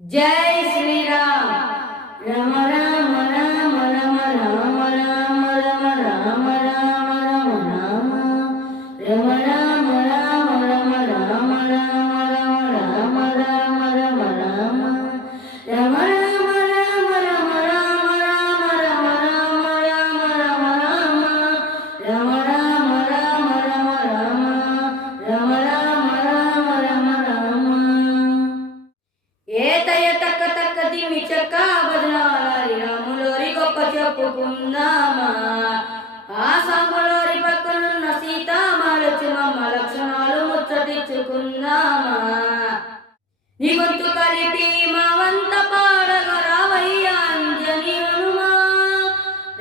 जय श्री राम। रम राम राम रम राम राम रम राम राम रम राम रम राम राम रम राम राम रम राम राम रम राम रम राम राम रम राम राम रम राम राम रम राम राम राम रम राम राम रम राम ఏతయ తక్క తక్క దిమి చెక్క బదనాలి రాములోరి గొప్ప చెప్పుకుందామా ఆ సాంబలోరి పక్కనున్న సీతామలక్ష్మమ్మ లక్షణాలు ముచ్చటించుకుందామా నీ గొంతు కలిపి మా వంత పాడగ రావయ్య అంజని హనుమా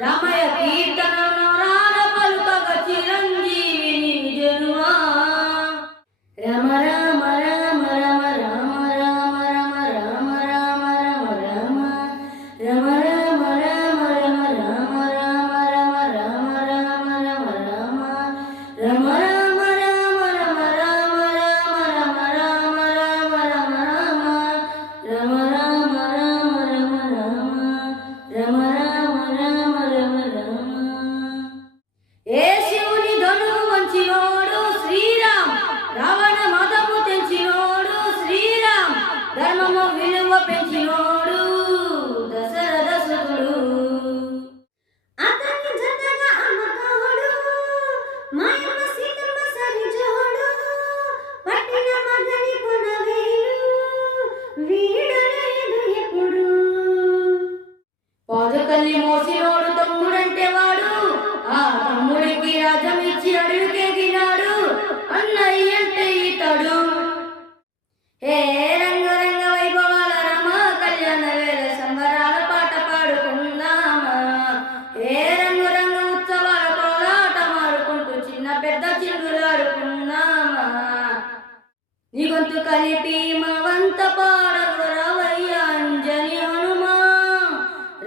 రామయ్య కీర్తన నవరాల పలుకగ చిరంజీవిని జనుమా రమ రామ రామ రమ రామ రామ రమ రామ రామ రమ రామ రమ రామ రామ రమ రామ రామ రమ రామ రామ రమ రామ రమ రామ రామ రమ రామ రామ రమ రామ రామ రమ రామ రమ రామ రామ రమ రామ రమ రామ రామ రమ రామ ఏ శివుని ధనువు వంచినోడు శ్రీరామ్ రావణ మదము తెంచినోడు శ్రీరామ్ ధర్మము విలువ పెంచినోడు దశరథ సుతుడు అతని జతగా అమ్మతోడు మాయమ్మ సీతమ్మ సరిజోడు పట్టిన మగని కొనవేలు వీడలేదు ఎప్పుడు పాదకల్లి మోసినోడు తమ్ముడంటే వాడు ఆ తమ్ముడికి రాజ్యం ఇచ్చి అడవికెగినాడు అన్నయ్య అంటే ఇతడు హే రంగరంగ వైభవాల రమ కళ్యాణ వేళ సంబరాల పాట పాడుకుందామా హే రంగురంగ ఉత్సవాల కోలాట మాడుకుంటూ చిన్న పెద్ద చిరులాడుకుందామా నీ గొంతు కలిపి మా వంత పాడగు రావయ్య అంజని హనుమా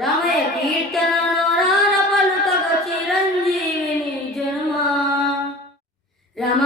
రామయ్య కీర్తన నవరాల పలుకగ చిరంజీవిని జనుమా రమ